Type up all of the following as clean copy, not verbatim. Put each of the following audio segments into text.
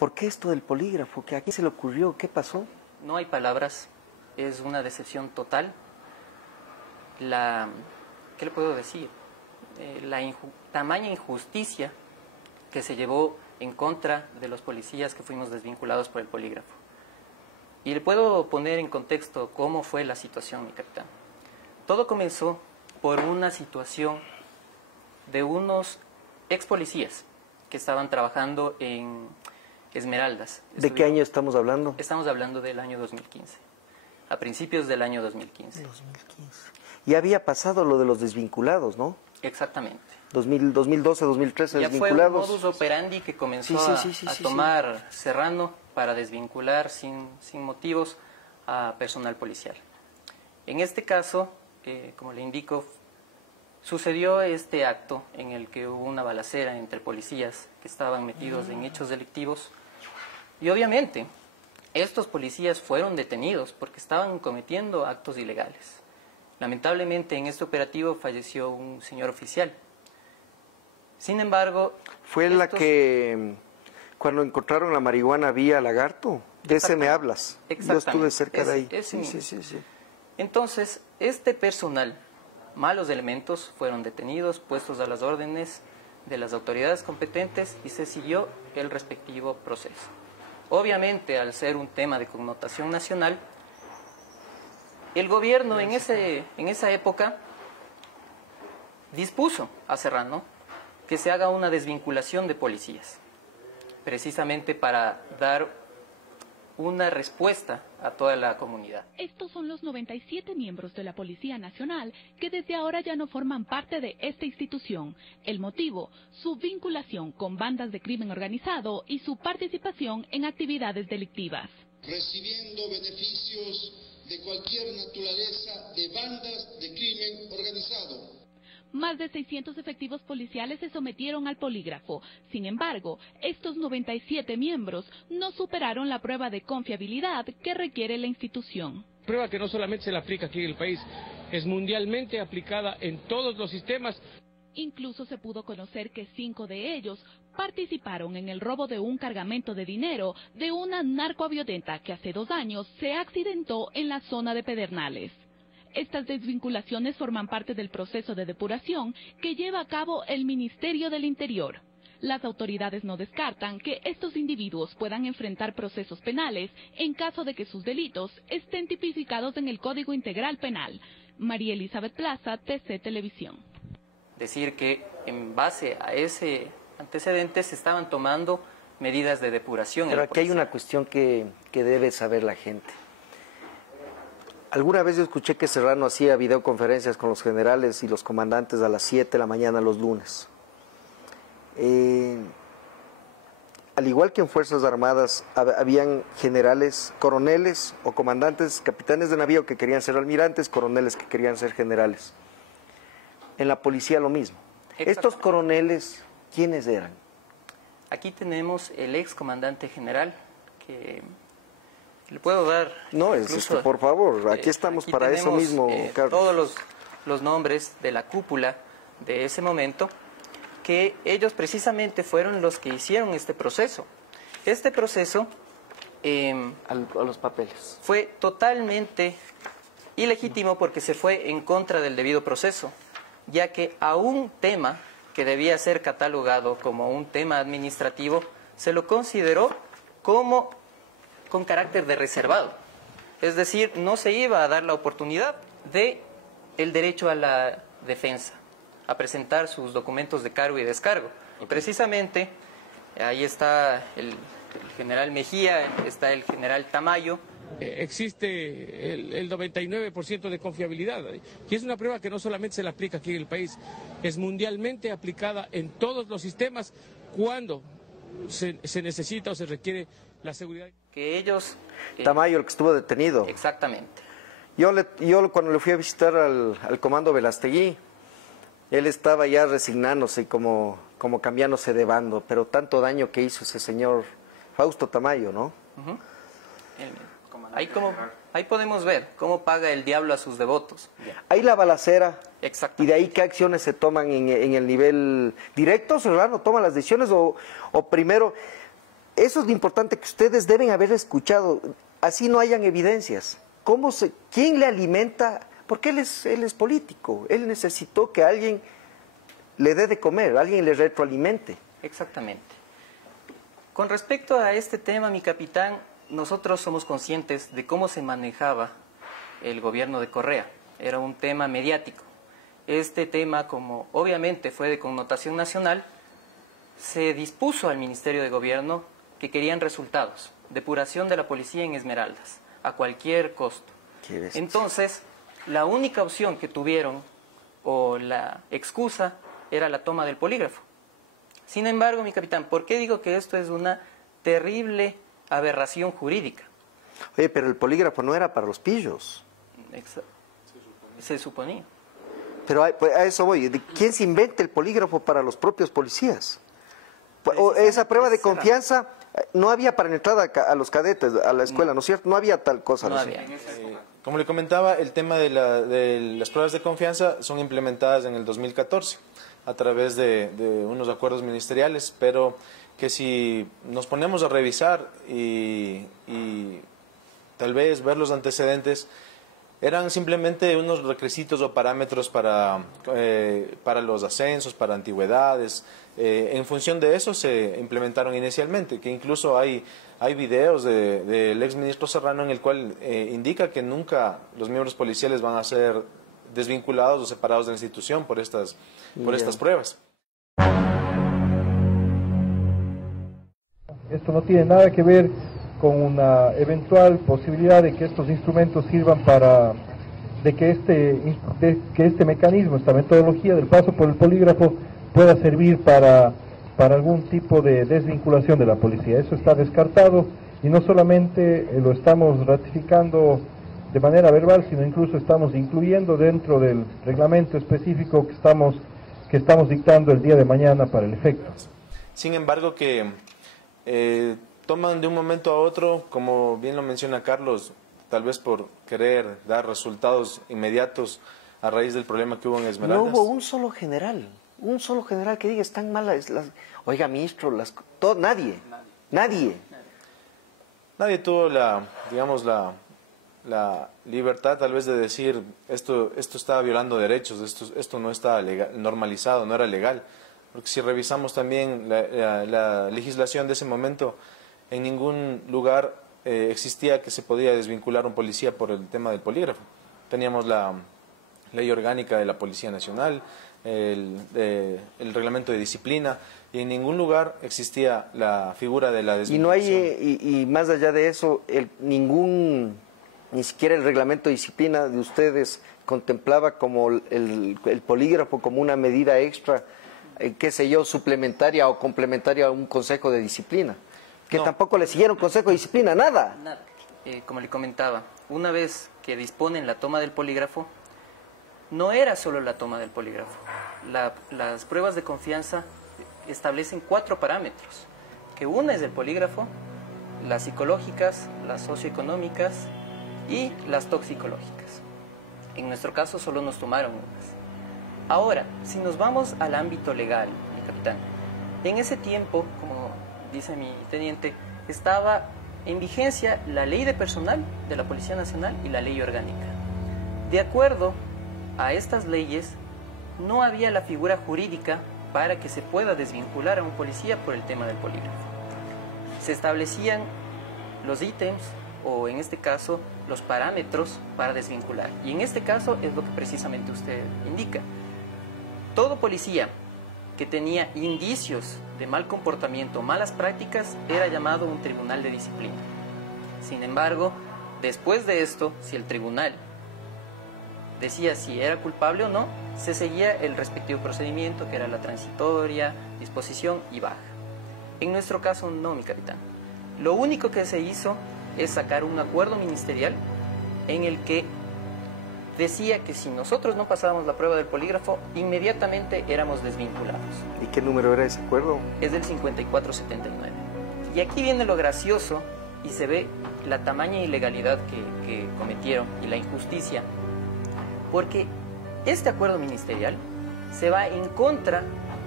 ¿Por qué esto del polígrafo? ¿A quién se le ocurrió? ¿Qué pasó? No hay palabras, es una decepción total. ¿Qué le puedo decir? Tamaña injusticia que se llevó en contra de los policías que fuimos desvinculados por el polígrafo. Y le puedo poner en contexto cómo fue la situación, mi capitán. Todo comenzó por una situación de unos ex policías que estaban trabajando en Esmeraldas. ¿De qué año estamos hablando? Estamos hablando del año 2015, a principios del año 2015. 2015. Y había pasado lo de los desvinculados, ¿no? Exactamente. 2012, 2013 ya desvinculados. Ya fue un modus operandi que comenzó a tomar Serrano para desvincular sin motivos a personal policial. En este caso, como le indico, sucedió este acto en el que hubo una balacera entre policías que estaban metidos en hechos delictivos y obviamente estos policías fueron detenidos porque estaban cometiendo actos ilegales. Lamentablemente en este operativo falleció un señor oficial. Sin embargo... ¿Fue la que cuando encontraron la marihuana vía Lagarto? De ese me hablas. Yo estuve cerca de ahí. Sí. Entonces, este personal, malos elementos, fueron detenidos, puestos a las órdenes de las autoridades competentes y se siguió el respectivo proceso. Obviamente, al ser un tema de connotación nacional, el gobierno en esa época dispuso a Serrano que se haga una desvinculación de policías, precisamente para dar una respuesta a toda la comunidad. Estos son los 97 miembros de la Policía Nacional que desde ahora ya no forman parte de esta institución. El motivo, su vinculación con bandas de crimen organizado y su participación en actividades delictivas. Recibiendo beneficios de cualquier naturaleza de bandas de crimen organizado. Más de 600 efectivos policiales se sometieron al polígrafo. Sin embargo, estos 97 miembros no superaron la prueba de confiabilidad que requiere la institución. Prueba que no solamente se la aplica aquí en el país, es mundialmente aplicada en todos los sistemas. Incluso se pudo conocer que 5 de ellos participaron en el robo de un cargamento de dinero de una narcoavioneta que hace 2 años se accidentó en la zona de Pedernales. Estas desvinculaciones forman parte del proceso de depuración que lleva a cabo el Ministerio del Interior. Las autoridades no descartan que estos individuos puedan enfrentar procesos penales en caso de que sus delitos estén tipificados en el Código Integral Penal. María Elizabeth Plaza, TC Televisión. Decir que en base a ese antecedente se estaban tomando medidas de depuración. Pero aquí hay una cuestión que debe saber la gente. Alguna vez yo escuché que Serrano hacía videoconferencias con los generales y los comandantes a las 7 de la mañana los lunes. Al igual que en Fuerzas Armadas, habían generales, coroneles o comandantes, capitanes de navío que querían ser almirantes, coroneles que querían ser generales. En la policía lo mismo. Estos coroneles, ¿quiénes eran? Aquí tenemos el ex comandante general que... ¿Le puedo dar? No, por favor, aquí estamos aquí para eso mismo, Carlos. Todos los nombres de la cúpula de ese momento, que ellos precisamente fueron los que hicieron este proceso. Este proceso... a los papeles. Fue totalmente ilegítimo porque se fue en contra del debido proceso, ya que a un tema que debía ser catalogado como un tema administrativo, se lo consideró como... con carácter de reservado. Es decir, no se iba a dar la oportunidad de el derecho a la defensa, a presentar sus documentos de cargo y descargo. Y precisamente, ahí está el general Mejía, está el general Tamayo. Existe el 99% de confiabilidad, y es una prueba que no solamente se la aplica aquí en el país, es mundialmente aplicada en todos los sistemas cuando se necesita o se requiere la seguridad. Que ellos... Tamayo, el que estuvo detenido. Exactamente. Yo cuando le fui a visitar al comando Velastegui, él estaba ya resignándose y como cambiándose de bando, pero tanto daño que hizo ese señor Fausto Tamayo, ¿no? Ahí podemos ver cómo paga el diablo a sus devotos. Ahí la balacera. Exacto. Y de ahí qué acciones se toman en el nivel directo, Serrano toma las decisiones o primero... eso es lo importante que ustedes deben haber escuchado, así no hayan evidencias. ¿Quién le alimenta? Porque él es político, él necesitó que alguien le dé de comer, alguien le retroalimente. Exactamente. Con respecto a este tema, mi capitán, nosotros somos conscientes de cómo se manejaba el gobierno de Correa. Era un tema mediático. Este tema, como obviamente fue de connotación nacional, se dispuso al Ministerio de Gobierno que querían resultados, depuración de la policía en Esmeraldas, a cualquier costo. Entonces, la única opción que tuvieron, o la excusa, era la toma del polígrafo. Sin embargo, mi capitán, ¿por qué digo que esto es una terrible aberración jurídica? Oye, pero el polígrafo no era para los pillos. Se suponía. Pero a eso voy. ¿Quién se inventa el polígrafo para los propios policías? Esa prueba de confianza no había para la entrada a los cadetes, a la escuela, ¿no es cierto? No había tal cosa. No había. Como le comentaba, el tema de las pruebas de confianza son implementadas en el 2014 a través de unos acuerdos ministeriales, pero que si nos ponemos a revisar y tal vez ver los antecedentes, eran simplemente unos requisitos o parámetros para los ascensos, para antigüedades. En función de eso se implementaron inicialmente, que incluso hay videos del ex ministro Serrano en el cual indica que nunca los miembros policiales van a ser desvinculados o separados de la institución por estas pruebas. Esto no tiene nada que ver con una eventual posibilidad de que estos instrumentos sirvan de que este mecanismo, esta metodología del paso por el polígrafo pueda servir para algún tipo de desvinculación de la policía. Eso está descartado y no solamente lo estamos ratificando de manera verbal, sino incluso estamos incluyendo dentro del reglamento específico que estamos dictando el día de mañana para el efecto. Sin embargo, que toman de un momento a otro, como bien lo menciona Carlos, tal vez por querer dar resultados inmediatos a raíz del problema que hubo en Esmeraldas. No hubo un solo general que diga están malas oiga, ministro, nadie tuvo la libertad tal vez de decir esto está violando derechos, esto no está normalizado, no era legal, porque si revisamos también la legislación de ese momento, en ningún lugar existía que se podía desvincular a un policía por el tema del polígrafo. Teníamos la ley orgánica de la Policía Nacional, el reglamento de disciplina, y en ningún lugar existía la figura de la desvinculación. Y más allá de eso, ni siquiera el reglamento de disciplina de ustedes contemplaba como el polígrafo como una medida extra, qué sé yo, suplementaria o complementaria a un consejo de disciplina. Que no. Tampoco le siguieron consejo de disciplina, nada. Como le comentaba, una vez que disponen la toma del polígrafo, no era solo la toma del polígrafo. Las pruebas de confianza establecen 4 parámetros, que una es el polígrafo, las psicológicas, las socioeconómicas y las toxicológicas. En nuestro caso solo nos tomaron unas. Ahora, si nos vamos al ámbito legal, mi capitán, en ese tiempo, como dice mi teniente, estaba en vigencia la ley de personal de la Policía Nacional y la ley orgánica. De acuerdo a estas leyes, no había la figura jurídica para que se pueda desvincular a un policía por el tema del polígrafo. Se establecían los ítems, o en este caso, los parámetros para desvincular. Y en este caso es lo que precisamente usted indica. Todo policía que tenía indicios de mal comportamiento, malas prácticas, era llamado a un tribunal de disciplina. Sin embargo, después de esto, si el tribunal decía si era culpable o no, se seguía el respectivo procedimiento, que era la transitoria, disposición y baja. En nuestro caso, no, mi capitán. Lo único que se hizo es sacar un acuerdo ministerial en el que decía que si nosotros no pasábamos la prueba del polígrafo, inmediatamente éramos desvinculados. ¿Y qué número era ese acuerdo? Es del 5479. Y aquí viene lo gracioso y se ve la tamaña ilegalidad que cometieron y la injusticia, porque este acuerdo ministerial se va en contra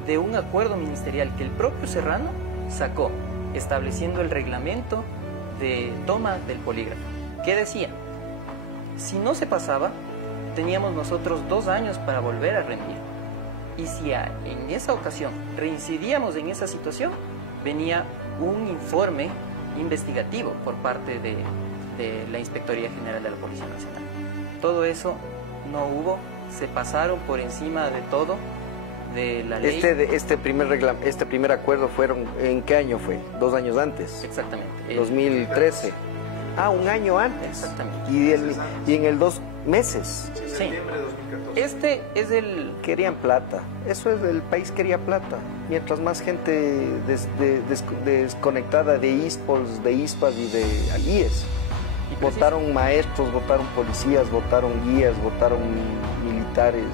de un acuerdo ministerial que el propio Serrano sacó estableciendo el reglamento de toma del polígrafo, que decía, si no se pasaba, teníamos nosotros 2 años para volver a rendir. Y si en esa ocasión reincidíamos en esa situación, venía un informe investigativo por parte de la Inspectoría General de la Policía Nacional. Todo eso no hubo, se pasaron por encima de todo, de la ley. Este primer acuerdo fueron, ¿en qué año fue? 2 años antes. Exactamente. 2013. Ah, un año antes. Exactamente. Y en el 2 meses. Sí. Este es el... Querían plata. Eso es, el país quería plata. Mientras más gente desconectada de ISPOS, de ISPAS y de IES. Votaron maestros, votaron policías, votaron guías, votaron militares.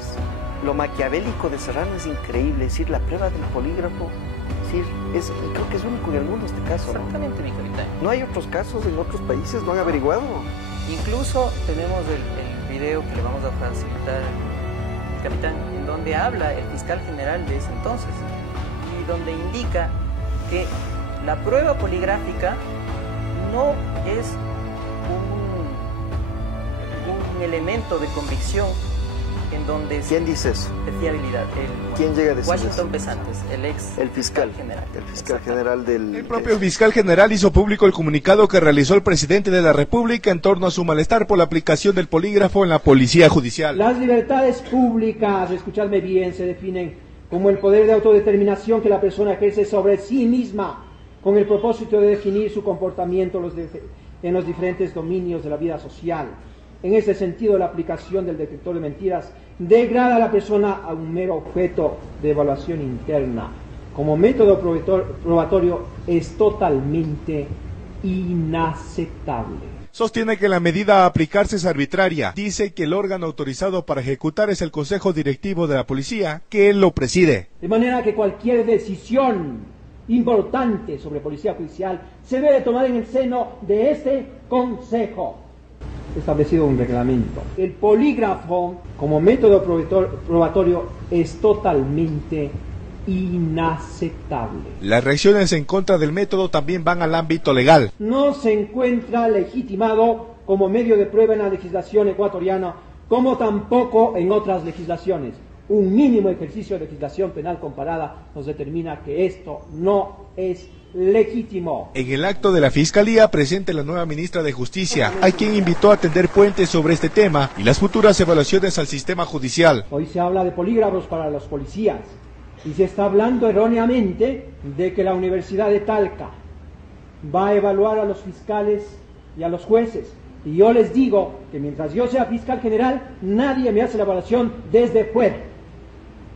Lo maquiavélico de Serrano es increíble. Es decir, la prueba del polígrafo, y creo que es único en el mundo este caso. Exactamente, mi capitán. ¿No hay otros casos en otros países? ¿No han averiguado? Incluso tenemos el video que le vamos a facilitar, capitán, en donde habla el fiscal general de ese entonces y donde indica que la prueba poligráfica no es un elemento de convicción en donde... ¿Quién dice eso? De fiabilidad. ¿Quién llega a decir Washington eso? Pesantes, el fiscal general. El fiscal general del... El propio fiscal general hizo público el comunicado que realizó el presidente de la República en torno a su malestar por la aplicación del polígrafo en la policía judicial. Las libertades públicas, escuchadme bien, se definen como el poder de autodeterminación que la persona ejerce sobre sí misma, con el propósito de definir su comportamiento en los diferentes dominios de la vida social. En ese sentido, la aplicación del detector de mentiras degrada a la persona a un mero objeto de evaluación interna. Como método probatorio es totalmente inaceptable. Sostiene que la medida a aplicarse es arbitraria. Dice que el órgano autorizado para ejecutar es el Consejo Directivo de la Policía, que él lo preside. De manera que cualquier decisión importante sobre policía judicial se debe tomar en el seno de este Consejo. Establecido un reglamento. El polígrafo como método probatorio es totalmente inaceptable. Las reacciones en contra del método también van al ámbito legal. No se encuentra legitimado como medio de prueba en la legislación ecuatoriana, como tampoco en otras legislaciones. Un mínimo ejercicio de legislación penal comparada nos determina que esto no es legítimo. En el acto de la Fiscalía presente la nueva ministra de Justicia, a quien invitó a tender puentes sobre este tema y las futuras evaluaciones al sistema judicial. Hoy se habla de polígrafos para los policías y se está hablando erróneamente de que la Universidad de Talca va a evaluar a los fiscales y a los jueces. Y yo les digo que mientras yo sea fiscal general, nadie me hace la evaluación desde fuera.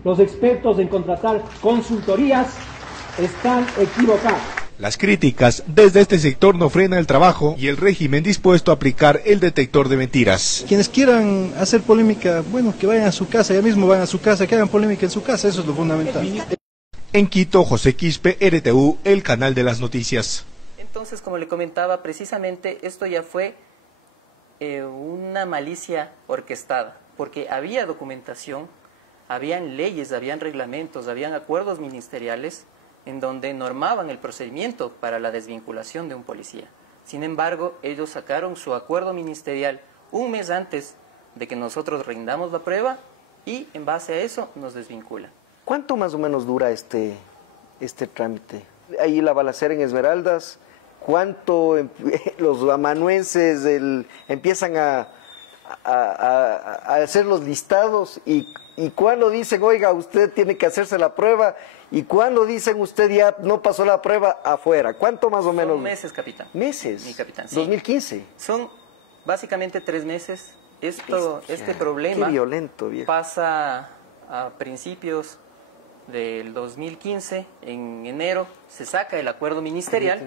Los expertos en contratar consultorías están equivocados. Las críticas desde este sector no frenan el trabajo y el régimen dispuesto a aplicar el detector de mentiras. Quienes quieran hacer polémica, bueno, que vayan a su casa, ya mismo van a su casa, que hagan polémica en su casa, eso es lo fundamental. En Quito, José Quispe, RTV, el canal de las noticias. Entonces, como le comentaba, precisamente esto ya fue una malicia orquestada, porque había documentación, habían leyes, habían reglamentos, habían acuerdos ministeriales en donde normaban el procedimiento para la desvinculación de un policía. Sin embargo, ellos sacaron su acuerdo ministerial un mes antes de que nosotros rindamos la prueba y en base a eso nos desvinculan. ¿Cuánto más o menos dura este trámite? Ahí la balacera en Esmeraldas, ¿cuánto los amanuenses empiezan a hacer los listados y cuando dicen, oiga, usted tiene que hacerse la prueba, y cuando dicen, usted ya no pasó la prueba, afuera? ¿Cuánto más o menos? Son meses, capitán. ¿Meses? Mi capitán, sí. 2015. Son básicamente 3 meses. Este problema qué violento, viejo. Pasa a principios del 2015, en enero, se saca el acuerdo ministerial.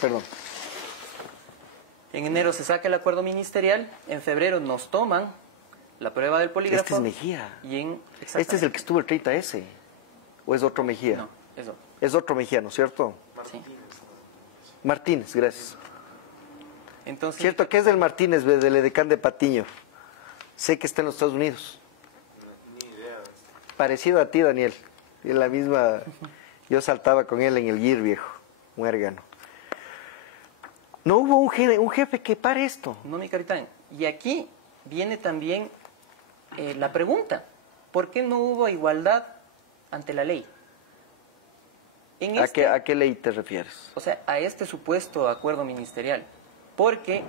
Perdón. En enero se saca el acuerdo ministerial, en febrero nos toman la prueba del polígrafo. Este es Mejía. Este es el que estuvo el 30S. ¿O es otro Mejía? No, es otro. Es otro Mejía, ¿no es cierto? Sí. Martínez, gracias. Entonces, ¿Cierto? ¿Qué es del Martínez, del edecán de Patiño? Sé que está en los Estados Unidos. Ni idea. Parecido a ti, Daniel. En la misma... Yo saltaba con él en el GIR, viejo. Muérgano. ¿No hubo un jefe que pare esto? No, mi capitán. Y aquí viene también la pregunta. ¿Por qué no hubo igualdad ante la ley? ¿A qué ley te refieres? O sea, a este supuesto acuerdo ministerial. Porque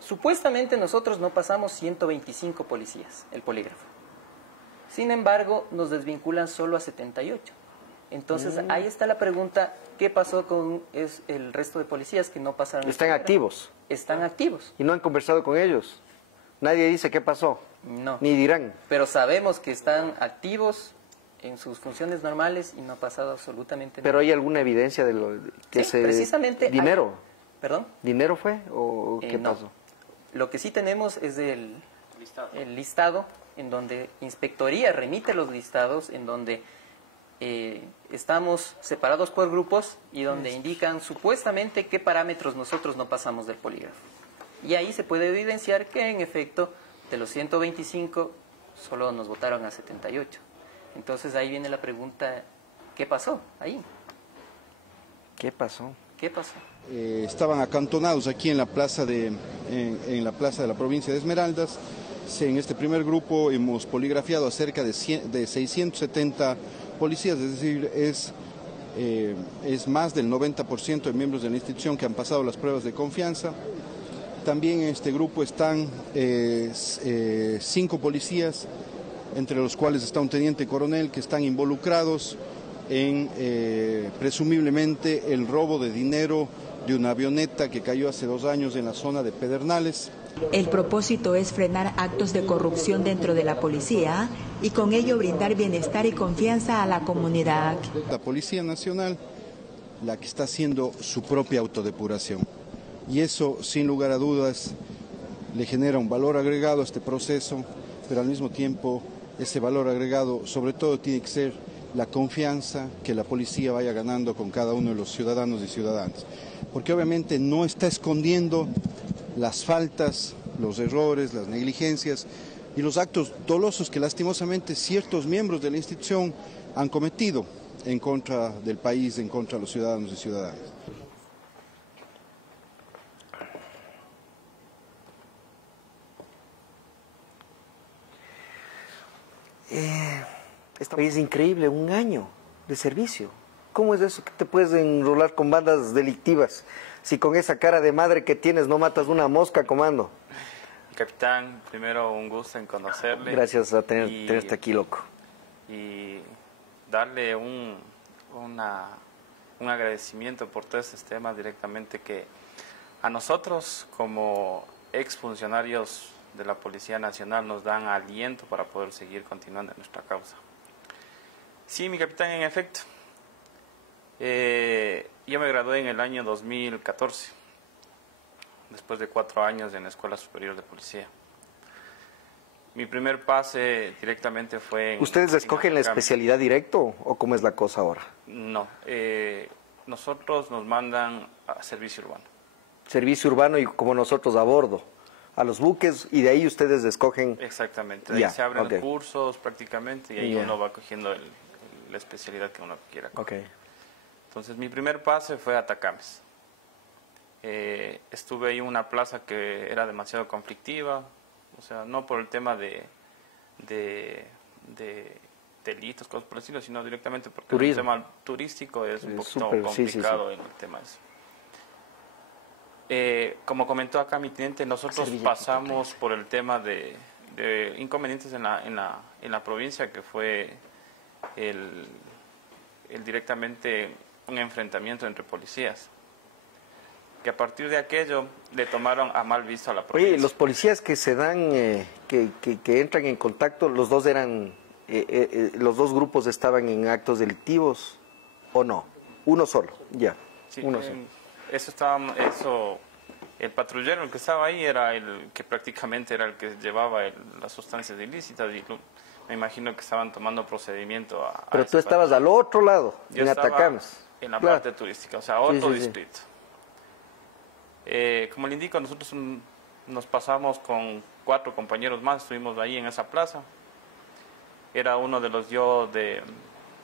supuestamente nosotros no pasamos 125 policías, el polígrafo. Sin embargo, nos desvinculan solo a 78. Entonces, ahí está la pregunta, ¿qué pasó con el resto de policías que no pasaron? ¿Están activos? Están activos. ¿Y no han conversado con ellos? Nadie dice qué pasó. No. Ni dirán. Pero sabemos que están activos en sus funciones normales y no ha pasado absolutamente nada. ¿Pero hay alguna evidencia de lo que sí, precisamente ¿Dinero? ¿Perdón? ¿Dinero fue o qué no. pasó? Lo que sí tenemos es el listado en donde Inspectoría remite los listados, en donde estamos separados por grupos y donde indican supuestamente qué parámetros nosotros no pasamos del polígrafo. Y ahí se puede evidenciar que en efecto de los 125 solo nos votaron a 78. Entonces ahí viene la pregunta, ¿qué pasó ahí? ¿Qué pasó? ¿Qué pasó? Estaban acantonados aquí en la plaza de la provincia de Esmeraldas. En este primer grupo hemos poligrafiado a cerca de 670 policías, es decir, es más del 90% de miembros de la institución que han pasado las pruebas de confianza. También en este grupo están 5 policías, entre los cuales está un teniente coronel, que están involucrados en presumiblemente el robo de dinero de una avioneta que cayó hace 2 años en la zona de Pedernales. El propósito es frenar actos de corrupción dentro de la policía y con ello brindar bienestar y confianza a la comunidad. La Policía Nacional, la que está haciendo su propia autodepuración. Y eso, sin lugar a dudas, le genera un valor agregado a este proceso, pero al mismo tiempo ese valor agregado sobre todo tiene que ser la confianza que la policía vaya ganando con cada uno de los ciudadanos y ciudadanas. Porque obviamente no está escondiendo las faltas, los errores, las negligencias y los actos dolosos que lastimosamente ciertos miembros de la institución han cometido en contra del país, en contra de los ciudadanos y ciudadanas. Este país es increíble, 1 año de servicio. ¿Cómo es eso que te puedes enrolar con bandas delictivas si con esa cara de madre que tienes no matas una mosca, comando? Capitán, primero un gusto en conocerle. Gracias a tenerte aquí, loco. Y darle un agradecimiento por todos estos temas directamente que a nosotros como exfuncionarios de la Policía Nacional nos dan aliento para poder seguir continuando en nuestra causa. Sí, mi capitán, en efecto. Yo me gradué en el año 2014, después de 4 años en la Escuela Superior de Policía. Mi primer pase directamente fue en... ¿Ustedes escogen la especialidad directo o cómo es la cosa ahora? No, nosotros nos mandan a servicio urbano. Servicio urbano y como nosotros a bordo, a los buques, y de ahí ustedes escogen... Exactamente, de ahí se abren cursos prácticamente y ahí uno va cogiendo la especialidad que uno quiera coger. Entonces mi primer pase fue a Tacames. Estuve ahí en una plaza que era demasiado conflictiva, o sea, no por el tema de delitos, cosas por el estilo, sino directamente porque el tema turístico es un poquito complicado en el tema de eso. Como comentó acá mi teniente, nosotros pasamos por el tema de inconvenientes en la provincia, que fue directamente un enfrentamiento entre policías, que a partir de aquello le tomaron a mal visto a la provincia. Oye, los policías que se dan, que entran en contacto, los dos eran, los dos grupos estaban en actos delictivos, ¿o no? Uno solo, ya. Sí, uno solo. El patrullero, el que estaba ahí, era el que prácticamente era el que llevaba las sustancias ilícitas y me imagino que estaban tomando procedimiento a... Pero tú estabas al otro lado, en Atacames. En la parte turística, o sea, otro distrito. Como le indico, nosotros nos pasamos con 4 compañeros más, estuvimos ahí en esa plaza. Era uno de los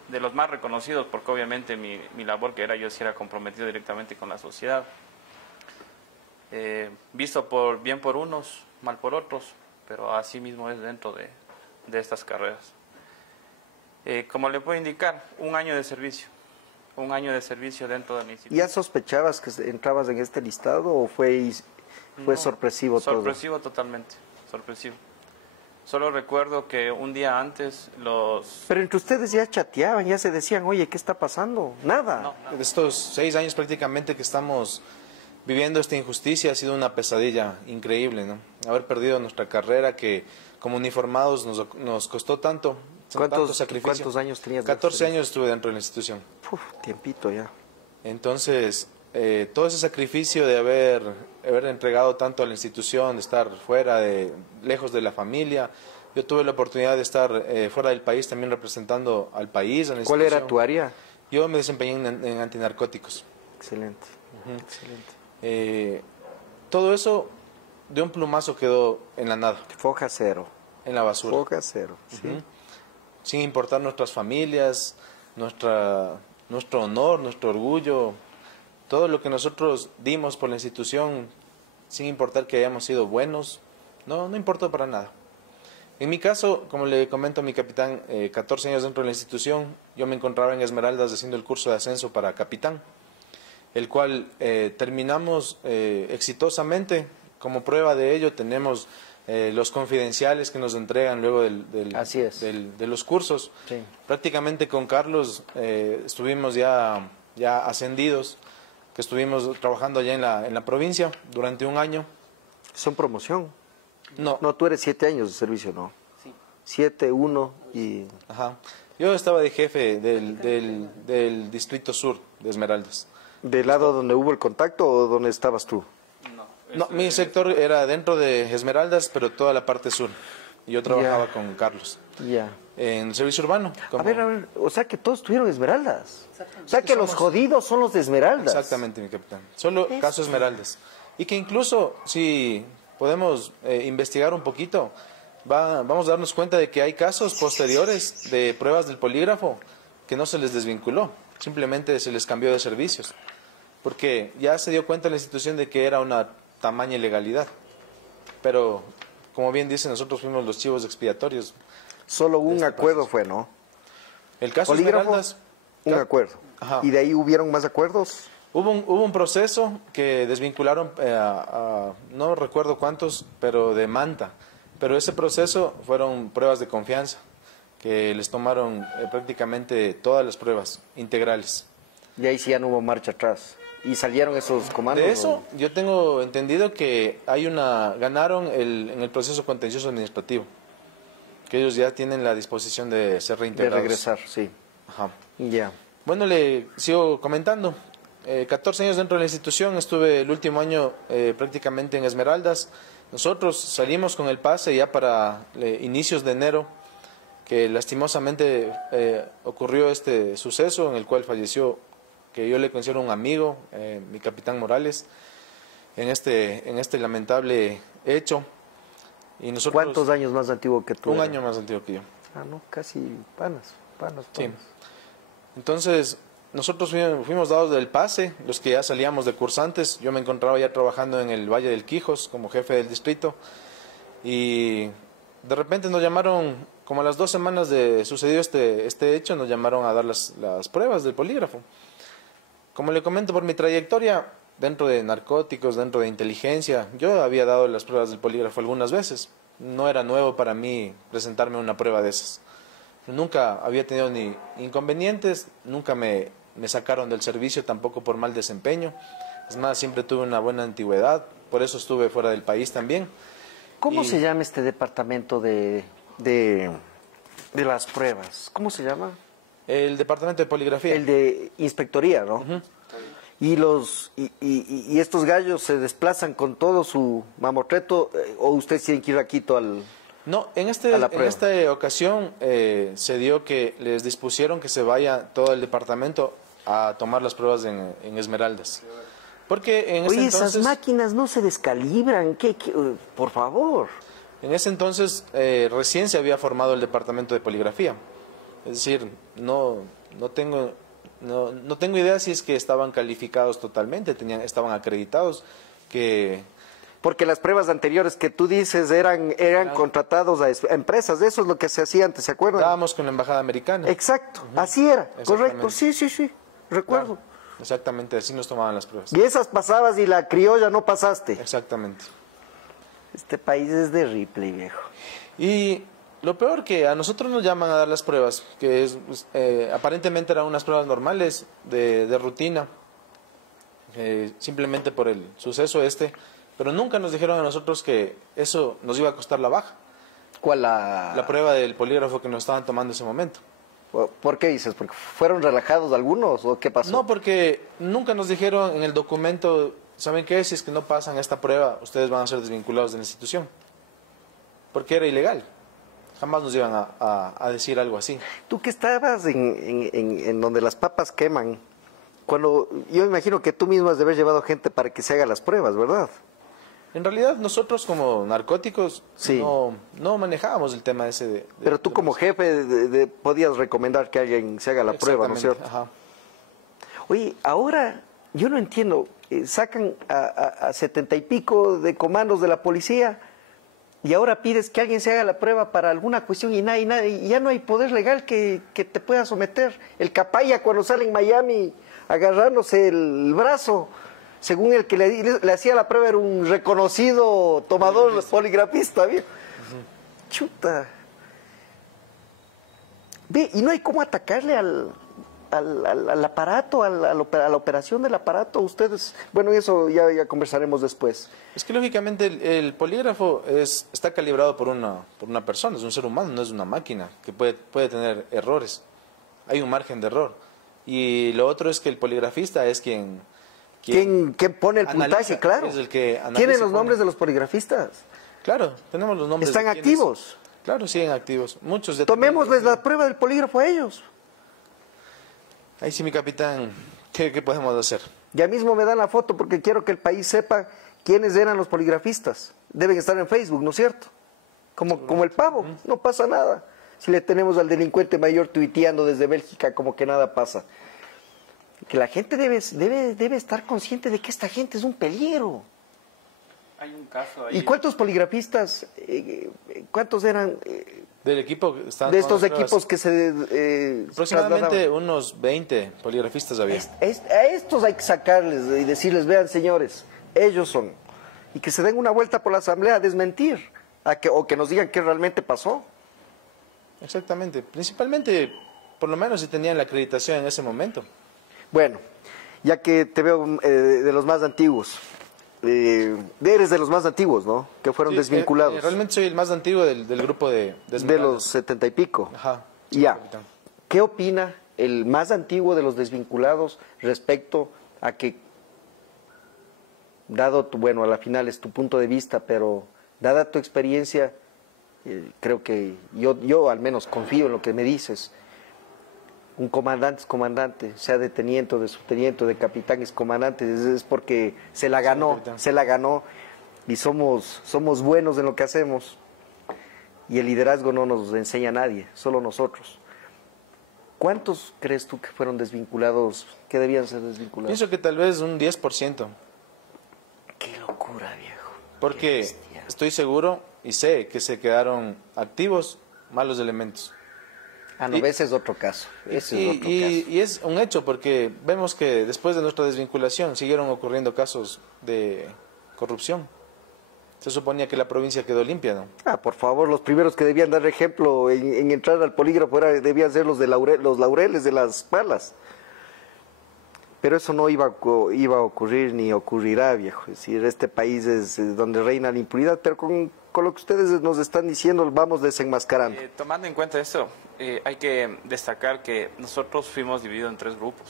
de los más reconocidos, porque obviamente mi labor que era yo sí era comprometido directamente con la sociedad. Visto bien por unos, mal por otros, pero así mismo es dentro de estas carreras. Como le puedo indicar, un año de servicio dentro de la institución. ¿Ya sospechabas que entrabas en este listado o fue No, sorpresivo todo? Sorpresivo totalmente, sorpresivo. Solo recuerdo que un día antes Pero entre ustedes ya chateaban, ya se decían, oye, ¿qué está pasando? Nada. No, nada. Estos 6 años prácticamente que estamos viviendo esta injusticia ha sido una pesadilla increíble, ¿no? Haber perdido nuestra carrera que como uniformados nos costó tanto ¿Cuántos años tenías? 14 años estuve dentro de la institución. Tiempito ya. Entonces, todo ese sacrificio de haber entregado tanto a la institución, de estar fuera, lejos de la familia. Yo tuve la oportunidad de estar fuera del país también representando al país. A la ¿Cuál era tu área? Yo me desempeñé en antinarcóticos. Excelente. Excelente. Todo eso de un plumazo quedó en la nada. Foja cero. En la basura. Foja cero, sí. Sin importar nuestras familias, nuestro honor, nuestro orgullo, todo lo que nosotros dimos por la institución, sin importar que hayamos sido buenos, no importó para nada. En mi caso, como le comento a mi capitán, 14 años dentro de la institución, yo me encontraba en Esmeraldas haciendo el curso de ascenso para capitán, el cual terminamos exitosamente. Como prueba de ello tenemos los confidenciales que nos entregan luego de los cursos. Sí. Prácticamente con Carlos estuvimos ya ascendidos, que estuvimos trabajando allá en la provincia durante un año. ¿Son promoción? No. No, tú eres 7 años de servicio, ¿no? Sí. 7, 1 y... Ajá. Yo estaba de jefe del Distrito Sur de Esmeraldas. ¿Del lado donde hubo el contacto o donde estabas tú? No, mi sector era dentro de Esmeraldas, pero toda la parte sur. Y yo trabajaba con Carlos. Ya. En servicio urbano. A ver, o sea que todos tuvieron Esmeraldas. O sea que los jodidos son los de Esmeraldas. Exactamente, mi capitán. Solo caso Esmeraldas. Y que incluso, si podemos investigar un poquito, vamos a darnos cuenta de que hay casos posteriores de pruebas del polígrafo que no se les desvinculó. Simplemente se les cambió de servicios. Porque ya se dio cuenta la institución de que era una tamaña ilegalidad. Pero, como bien dice, nosotros fuimos los chivos expiatorios. Solo un acuerdo fue, ¿no? El caso polígrafo, Esmeraldas, un acuerdo. Ajá. ¿Y de ahí hubieron más acuerdos? Hubo un proceso que desvincularon no recuerdo cuántos, pero de Manta. Pero ese proceso fueron pruebas de confianza, que les tomaron prácticamente todas las pruebas integrales. Y ahí sí ya no hubo marcha atrás. ¿Y salieron esos comandos? De eso, yo tengo entendido que ganaron en el proceso contencioso administrativo, que ellos ya tienen la disposición de ser reintegrados. De regresar, sí. Ajá. Ya. Bueno, le sigo comentando. 14 años dentro de la institución, estuve el último año prácticamente en Esmeraldas. Nosotros salimos con el pase ya para inicios de enero, que lastimosamente ocurrió este suceso en el cual falleció, que yo le considero un amigo, mi capitán Morales, en este lamentable hecho. Y nosotros, ¿cuántos años más antiguo que tú? Un año más antiguo que yo. Ah, no, casi panas. Sí. Entonces, nosotros fuimos dados del pase, los que ya salíamos de cursantes. Yo me encontraba ya trabajando en el Valle del Quijos como jefe del distrito. Y de repente nos llamaron, como a las 2 semanas de sucedido este hecho, nos llamaron a dar las pruebas del polígrafo. Como le comento, por mi trayectoria dentro de narcóticos, dentro de inteligencia, yo había dado las pruebas del polígrafo algunas veces. No era nuevo para mí presentarme una prueba de esas. Nunca había tenido ni inconvenientes, nunca me sacaron del servicio, tampoco por mal desempeño. Es más, siempre tuve una buena antigüedad, por eso estuve fuera del país también. ¿Cómo se llama este departamento de las pruebas? ¿Cómo se llama? El departamento de poligrafía. El de inspectoría, ¿no? Y estos gallos se desplazan con todo su mamotreto, o ustedes tienen que ir a Quito al... No, en esta ocasión se dio que les dispusieron que se vaya todo el departamento a tomar las pruebas en Esmeraldas. Porque en ese entonces... esas máquinas no se descalibran, por favor. En ese entonces recién se había formado el departamento de poligrafía. Es decir, no No tengo idea si es que estaban calificados totalmente, estaban acreditados, porque las pruebas anteriores que tú dices eran contratados a empresas, eso es lo que se hacía antes, ¿se acuerdan? Estábamos con la embajada americana. Exacto, así era, correcto, sí, recuerdo. Claro, exactamente, así nos tomaban las pruebas. Y esas pasabas y la criolla no pasaste. Exactamente. Este país es de Ripley, viejo. Y lo peor que a nosotros nos llaman a dar las pruebas, que aparentemente eran unas pruebas normales de rutina, simplemente por el suceso pero nunca nos dijeron a nosotros que eso nos iba a costar la baja. ¿Cuál la prueba del polígrafo que nos estaban tomando en ese momento? ¿Por qué dices? ¿Porque fueron relajados algunos o qué pasó? No, porque nunca nos dijeron en el documento, ¿saben qué? Si es que no pasan esta prueba, ustedes van a ser desvinculados de la institución. Porque era ilegal. Jamás nos iban a decir algo así. Tú que estabas en donde las papas queman, yo imagino que tú mismo has de haber llevado gente para que se haga las pruebas, ¿verdad? En realidad nosotros como narcóticos sí. no manejábamos el tema ese Pero tú como jefe podías recomendar que alguien se haga la prueba, ¿no es cierto? Ajá. Oye, ahora yo no entiendo, sacan a 70 y pico de comandos de la policía y ahora pides que alguien se haga la prueba para alguna cuestión y ya no hay poder legal que te pueda someter. El Capaya cuando sale en Miami agarrándose el brazo, según el que le hacía la prueba era un reconocido tomador poligrafista, ¿bien? Chuta. Ve, y no hay cómo atacarle al aparato, a la operación del aparato. Ustedes, bueno, eso ya conversaremos después. Es que lógicamente el polígrafo está calibrado por una persona, es un ser humano, no es una máquina que puede tener errores. Hay un margen de error. Y lo otro es que el poligrafista es quien pone el puntaje, claro. Es el que ¿Tienen los nombres de los poligrafistas? Claro, tenemos los nombres. ¿Están activos? Claro, siguen activos. Muchos. Tomémosles la prueba del polígrafo a ellos. Ahí sí, mi capitán, ¿qué podemos hacer? Ya mismo me dan la foto porque quiero que el país sepa quiénes eran los poligrafistas. Deben estar en Facebook, ¿no es cierto? Como el pavo, no pasa nada. Si le tenemos al delincuente mayor tuiteando desde Bélgica como que nada pasa. Que la gente debe estar consciente de que esta gente es un peligro. Hay un caso ahí. ¿Y cuántos poligrafistas, cuántos eran? Del equipo de estos equipos que se aproximadamente unos 20 poligrafistas había. A estos hay que sacarles y decirles, vean señores, ellos son. Y que se den una vuelta por la asamblea a desmentir, o que nos digan qué realmente pasó. Exactamente, principalmente, por lo menos si tenían la acreditación en ese momento. Bueno, ya que te veo de los más antiguos, eres de los más antiguos, ¿no? Que fueron desvinculados. Realmente soy el más antiguo del grupo de desvinculados. De los 70 y pico. Ajá. Sí, ya. Capitán. ¿Qué opina el más antiguo de los desvinculados respecto a que, dado a la final es tu punto de vista, pero dada tu experiencia, creo que yo al menos confío en lo que me dices. Un comandante es comandante, sea de teniente o de subteniente o de capitán es comandante, es porque se la ganó y somos buenos en lo que hacemos. Y el liderazgo no nos enseña a nadie, solo nosotros. ¿Cuántos crees tú que fueron desvinculados, que debían ser desvinculados? Pienso que tal vez un 10%. ¡Qué locura, viejo! Porque estoy seguro y sé que se quedaron activos malos elementos. Ese es otro caso. Y es un hecho porque vemos que después de nuestra desvinculación siguieron ocurriendo casos de corrupción. Se suponía que la provincia quedó limpia, ¿no? Por favor, los primeros que debían dar ejemplo en entrar al polígrafo debían ser los laureles de las palas. Pero eso no iba a ocurrir ni ocurrirá, viejo. Es decir, este país es donde reina la impunidad, pero con lo que ustedes nos están diciendo, vamos desenmascarando. Tomando en cuenta eso, hay que destacar que nosotros fuimos divididos en 3 grupos.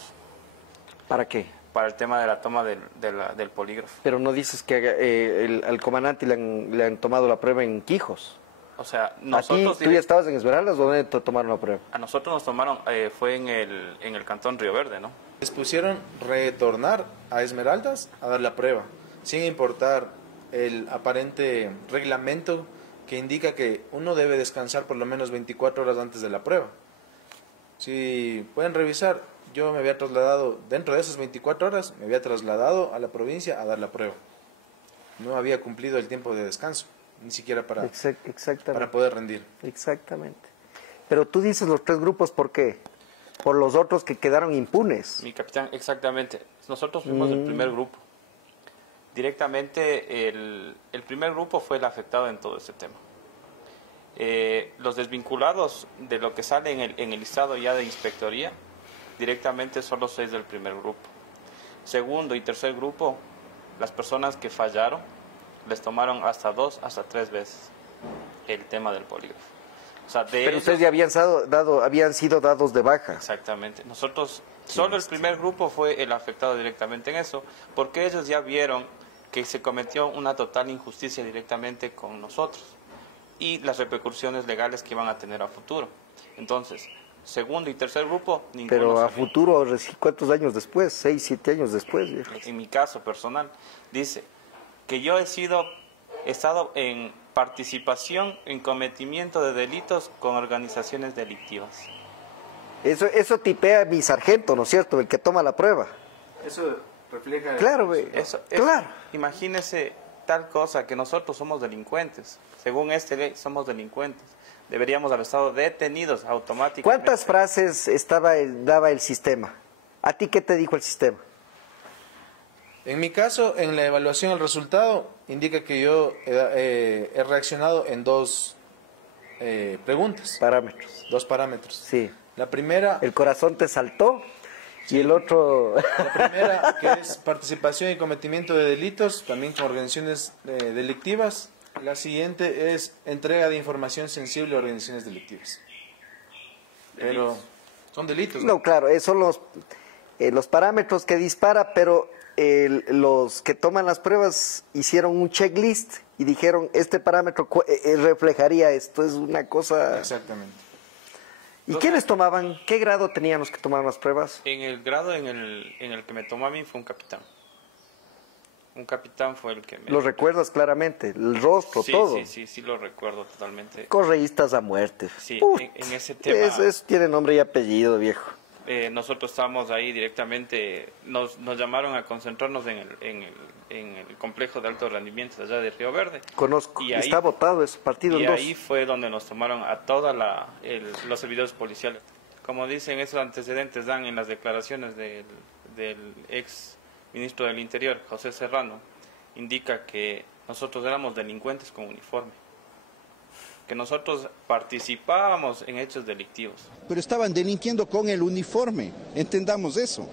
¿Para qué? Para el tema de la toma del polígrafo. Pero no dices que al comandante le han tomado la prueba en Quijos. O sea, nosotros... ¿Tú ya estabas en Esmeraldas o dónde te tomaron la prueba? A nosotros nos tomaron, fue en el cantón Río Verde, ¿no? Les pusieron retornar a Esmeraldas a dar la prueba, sin importar el aparente reglamento que indica que uno debe descansar por lo menos 24 horas antes de la prueba. Si pueden revisar, yo me había trasladado, dentro de esas 24 horas, me había trasladado a la provincia a dar la prueba. No había cumplido el tiempo de descanso, ni siquiera para poder rendir. Exactamente. Pero tú dices los 3 grupos, ¿por qué? Por los otros que quedaron impunes. Mi capitán, exactamente. Nosotros fuimos el primer grupo. Directamente el primer grupo fue el afectado en todo este tema. Los desvinculados de lo que sale en el listado ya de inspectoría, directamente solo 6 del primer grupo. Segundo y tercer grupo, las personas que fallaron, les tomaron hasta 2, hasta 3 veces el tema del polígrafo. O sea, pero ustedes ya habían sido dados de baja. Exactamente. Nosotros, solo el primer grupo fue el afectado directamente en eso, porque ellos ya vieron que se cometió una total injusticia directamente con nosotros y las repercusiones legales que iban a tener a futuro. Entonces, segundo y tercer grupo, ninguno. Pero a futuro, ¿cuántos años después? 6, 7 años después. Viejo. En mi caso personal, dice que yo he estado en participación en cometimiento de delitos con organizaciones delictivas. Eso tipea a mi sargento, ¿no es cierto? El que toma la prueba. Eso refleja... Claro, güey. Claro. Imagínese tal cosa, que nosotros somos delincuentes. Según esta ley, somos delincuentes. Deberíamos haber estado detenidos automáticamente. ¿Cuántas frases daba el sistema? ¿A ti qué te dijo el sistema? En mi caso, en la evaluación del resultado, indica que yo he reaccionado en 2 preguntas. Parámetros. 2 parámetros. Sí. La primera... El corazón te saltó y el otro... La primera, que es participación y cometimiento de delitos, también con organizaciones delictivas. La siguiente es entrega de información sensible a organizaciones delictivas. Pero son delitos. No, claro, esos son los parámetros que dispara, pero los que toman las pruebas hicieron un checklist y dijeron, este parámetro reflejaría esto, es una cosa... Exactamente. ¿Y quiénes tomaban? ¿Qué grado tenían los que tomaban las pruebas? En el grado en el que me tomó a mí fue un capitán. Un capitán fue el que me... ¿Lo recuerdas claramente? El rostro, sí, todo. Sí, lo recuerdo totalmente. Correístas a muerte. Sí, en ese tema... Eso tiene nombre y apellido, viejo. Nosotros estábamos ahí directamente, nos llamaron a concentrarnos en el complejo de alto rendimiento allá de Río Verde. Conozco, y ahí, está votado ese partido en 2. Y ahí fue donde nos tomaron a todos los servidores policiales. Como dicen, esos antecedentes dan en las declaraciones del ex ministro del Interior, José Serrano, indica que nosotros éramos delincuentes con uniforme, que nosotros participábamos en hechos delictivos. Pero estaban delinquiendo con el uniforme, entendamos eso.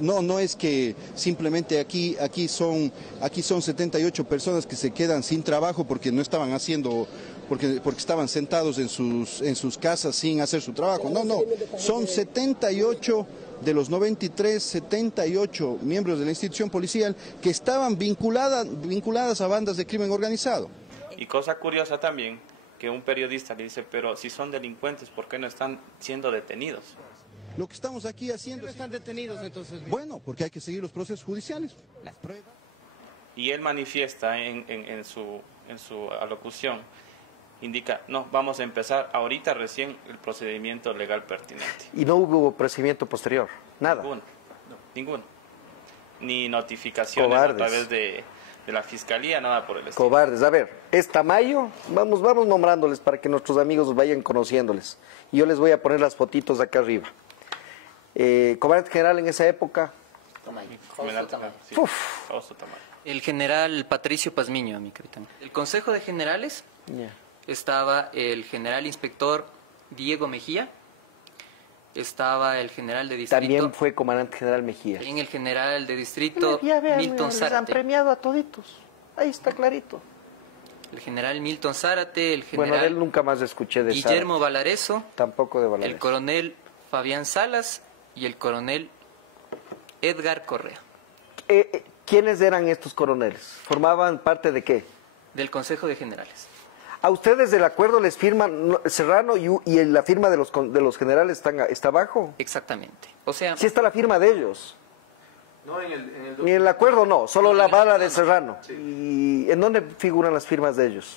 No es que simplemente aquí son 78 personas que se quedan sin trabajo porque no estaban haciendo, porque estaban sentados en sus casas sin hacer su trabajo. No, son 78 de los 93, 78 miembros de la institución policial que estaban vinculadas a bandas de crimen organizado. Y cosa curiosa también, que un periodista le dice, pero si son delincuentes, ¿por qué no están siendo detenidos? Lo que estamos aquí haciendo... ¿No están detenidos entonces? Bueno, porque hay que seguir los procesos judiciales. Las pruebas. Y él manifiesta en su alocución, indica, no, vamos a empezar ahorita recién el procedimiento legal pertinente. ¿Y no hubo procedimiento posterior? Nada. Ninguno. Ni notificaciones Cobardes. A través de la Fiscalía, nada por el estilo. Cobardes. A ver, es Tamayo, vamos nombrándoles para que nuestros amigos vayan conociéndoles. Y yo les voy a poner las fotitos acá arriba. Comandante general en esa época. Tamayo. Sí, Tamayo. El general Patricio Pazmiño, mi capitán. El Consejo de Generales estaba el general inspector Diego Mejía, estaba el general de distrito... También fue comandante general Mejía. En el general de distrito Milton Les Zárate. han premiado a toditos. Ahí está clarito. El general Milton Zárate, el general... Bueno, de él nunca más escuché de Guillermo Zárate. Valareso. Tampoco de Valareso. El coronel Fabián Salas y el coronel Edgar Correa. ¿Quiénes eran estos coroneles? ¿Formaban parte de qué? Del Consejo de Generales. ¿A ustedes del acuerdo les firman Serrano y la firma de los generales está abajo? Exactamente. O sea... Sí está la firma de ellos. No, Ni en el acuerdo no, solo la bala de Serrano. Sí. ¿Y en dónde figuran las firmas de ellos?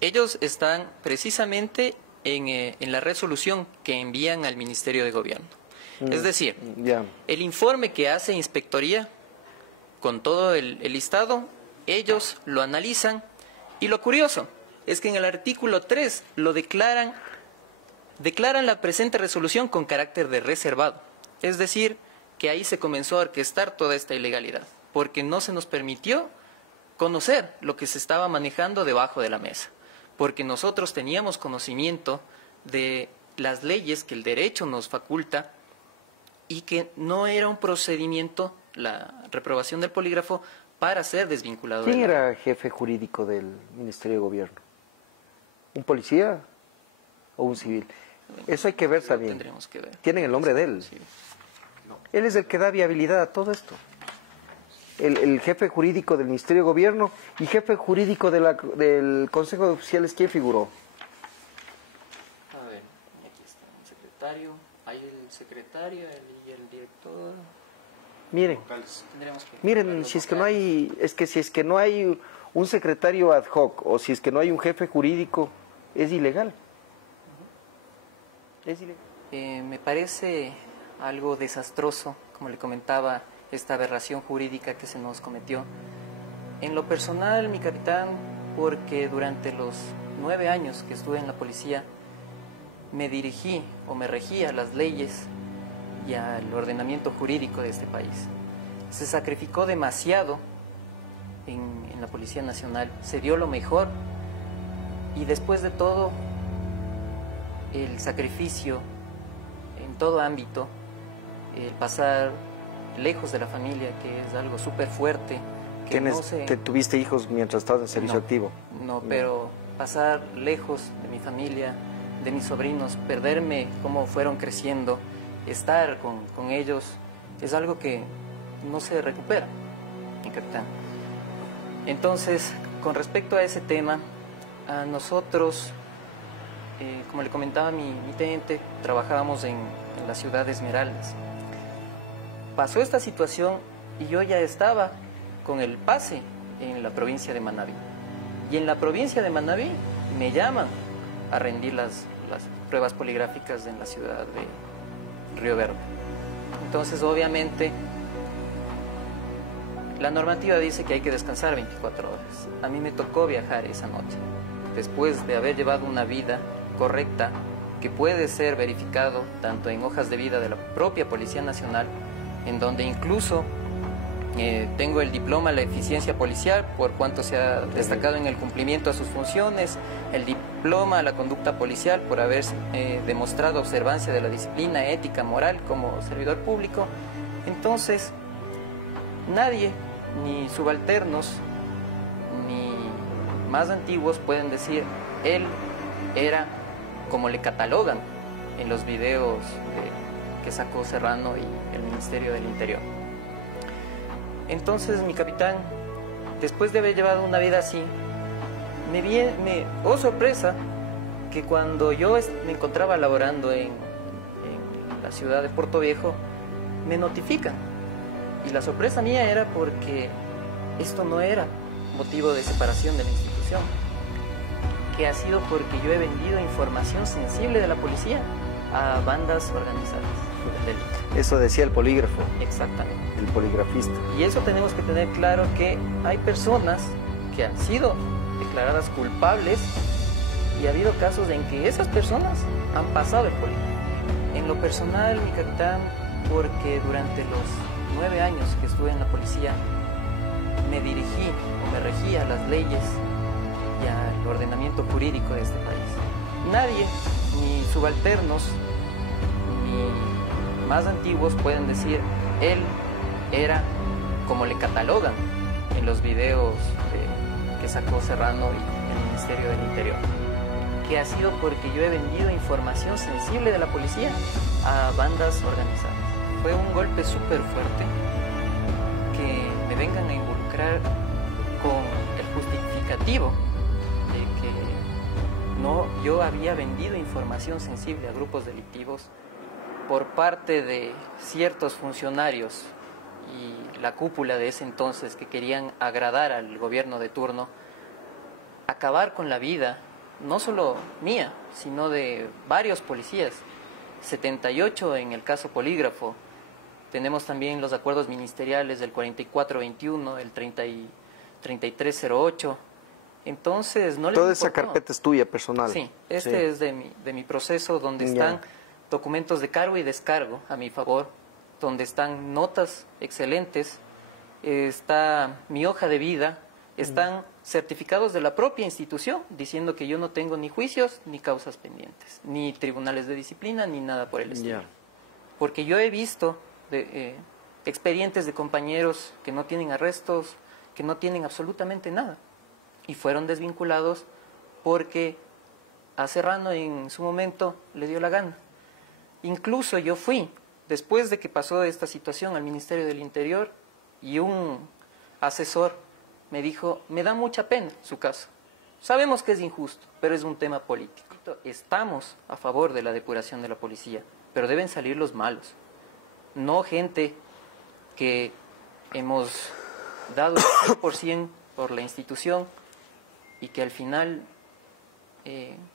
Ellos están precisamente en la resolución que envían al Ministerio de Gobierno. Es decir, Ya. el informe que hace Inspectoría con todo el listado, ellos lo analizan y lo curioso es que en el artículo 3 lo declaran la presente resolución con carácter de reservado. Es decir, que ahí se comenzó a orquestar toda esta ilegalidad, porque no se nos permitió conocer lo que se estaba manejando debajo de la mesa, porque nosotros teníamos conocimiento de las leyes que el derecho nos faculta y que no era un procedimiento, la reprobación del polígrafo, para ser desvinculado. ¿Quién era jefe jurídico del Ministerio de Gobierno? ¿Un policía o un civil? Eso hay que ver también. Tendríamos que ver. ¿Tienen el nombre de él? Sí. Él es el que da viabilidad a todo esto. El jefe jurídico del Ministerio de Gobierno y jefe jurídico del Consejo de Oficiales, ¿quién figuró? A ver, aquí está el secretario, hay el secretario y el director. Miren, si es que no hay, si es que no hay un secretario ad hoc o si es que no hay un jefe jurídico, es ilegal. Es ilegal. Me parece algo desastroso, como le comentaba, esta aberración jurídica que se nos cometió. En lo personal, mi capitán, porque durante los 9 años que estuve en la policía, me dirigí o me regía a las leyes y al ordenamiento jurídico de este país. Se sacrificó demasiado en la Policía Nacional, se dio lo mejor y después de todo, el sacrificio en todo ámbito, el pasar lejos de la familia, que es algo súper fuerte. ¿Tuviste hijos mientras estabas en servicio activo? No, pero pasar lejos de mi familia, de mis sobrinos, perderme cómo fueron creciendo, estar con ellos, es algo que no se recupera, mi capitán. Entonces, con respecto a ese tema, a nosotros, como le comentaba mi teniente, trabajábamos en la ciudad de Esmeraldas. Pasó esta situación y yo ya estaba con el pase en la provincia de Manabí. Y en la provincia de Manabí me llaman a rendir las pruebas poligráficas en la ciudad de Río Verde. Entonces, obviamente, la normativa dice que hay que descansar 24 horas. A mí me tocó viajar esa noche, después de haber llevado una vida correcta, que puede ser verificado tanto en hojas de vida de la propia Policía Nacional, en donde incluso tengo el diploma de la eficiencia policial por cuanto se ha destacado en el cumplimiento de sus funciones, el diploma de la conducta policial por haber demostrado observancia de la disciplina ética, moral como servidor público. Entonces, nadie, ni subalternos, ni más antiguos pueden decir, él era como le catalogan en los videos que sacó Serrano y el Ministerio del Interior. Entonces, mi capitán, después de haber llevado una vida así, oh sorpresa, que cuando yo me encontraba laborando en la ciudad de Puerto Viejo, me notifican. Y la sorpresa mía era porque esto no era motivo de separación de la institución, que ha sido porque yo he vendido información sensible de la policía a bandas organizadas del delito. Eso decía el polígrafo. Exactamente. El poligrafista. Y eso tenemos que tener claro, que hay personas que han sido declaradas culpables y ha habido casos en que esas personas han pasado el polígrafo. En lo personal, mi capitán, porque durante los 9 años que estuve en la policía, me dirigí o me regía a las leyes y al ordenamiento jurídico de este país. Nadie, ni subalternos, ni más antiguos pueden decir, él era como le catalogan en los videos que sacó Serrano y el Ministerio del Interior, que ha sido porque yo he vendido información sensible de la policía a bandas organizadas. Fue un golpe súper fuerte que me vengan a involucrar con el justificativo de que yo había vendido información sensible a grupos delictivos por parte de ciertos funcionarios y la cúpula de ese entonces que querían agradar al gobierno de turno, acabar con la vida no solo mía, sino de varios policías, 78 en el caso Polígrafo. Tenemos también los acuerdos ministeriales del 4421, el 3308. Entonces, no les Toda importó. esa carpeta es tuya, personal. Sí, es de mi proceso, donde están documentos de cargo y descargo a mi favor, donde están notas excelentes, está mi hoja de vida, están certificados de la propia institución, diciendo que yo no tengo ni juicios ni causas pendientes, ni tribunales de disciplina, ni nada por el estilo. Porque yo he visto expedientes de compañeros que no tienen arrestos, que no tienen absolutamente nada, y fueron desvinculados porque a Serrano en su momento le dio la gana. Incluso yo fui, después de que pasó esta situación, al Ministerio del Interior, y un asesor me dijo, me da mucha pena su caso. Sabemos que es injusto, pero es un tema político. Estamos a favor de la depuración de la policía, pero deben salir los malos. No gente que hemos dado el 100% por la institución y que al final,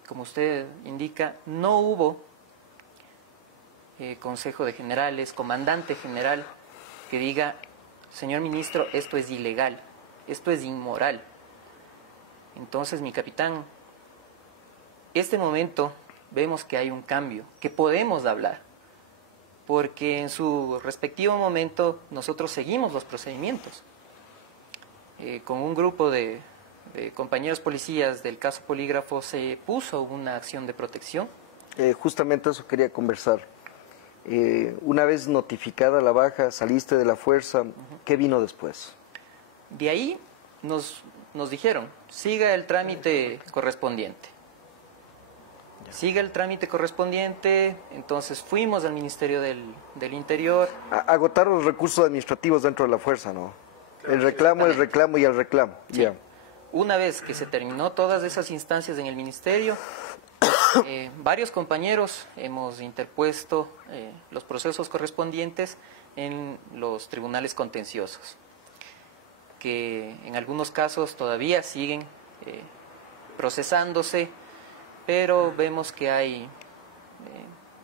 como usted indica, no hubo Consejo de Generales, comandante general, que diga, señor ministro, esto es ilegal, esto es inmoral. Entonces, mi capitán, este momento vemos que hay un cambio, que podemos hablar, porque en su respectivo momento nosotros seguimos los procedimientos. Con un grupo de compañeros policías del caso Polígrafo se puso una acción de protección. Justamente eso quería conversar. Una vez notificada la baja, saliste de la fuerza, ¿qué vino después? De ahí nos dijeron, siga el trámite correspondiente. Siga el trámite correspondiente, entonces fuimos al Ministerio del Interior. Agotar los recursos administrativos dentro de la fuerza, ¿no? El reclamo y el reclamo. Sí. Una vez que se terminó todas esas instancias en el Ministerio, varios compañeros hemos interpuesto los procesos correspondientes en los tribunales contenciosos, que en algunos casos todavía siguen procesándose, pero vemos que hay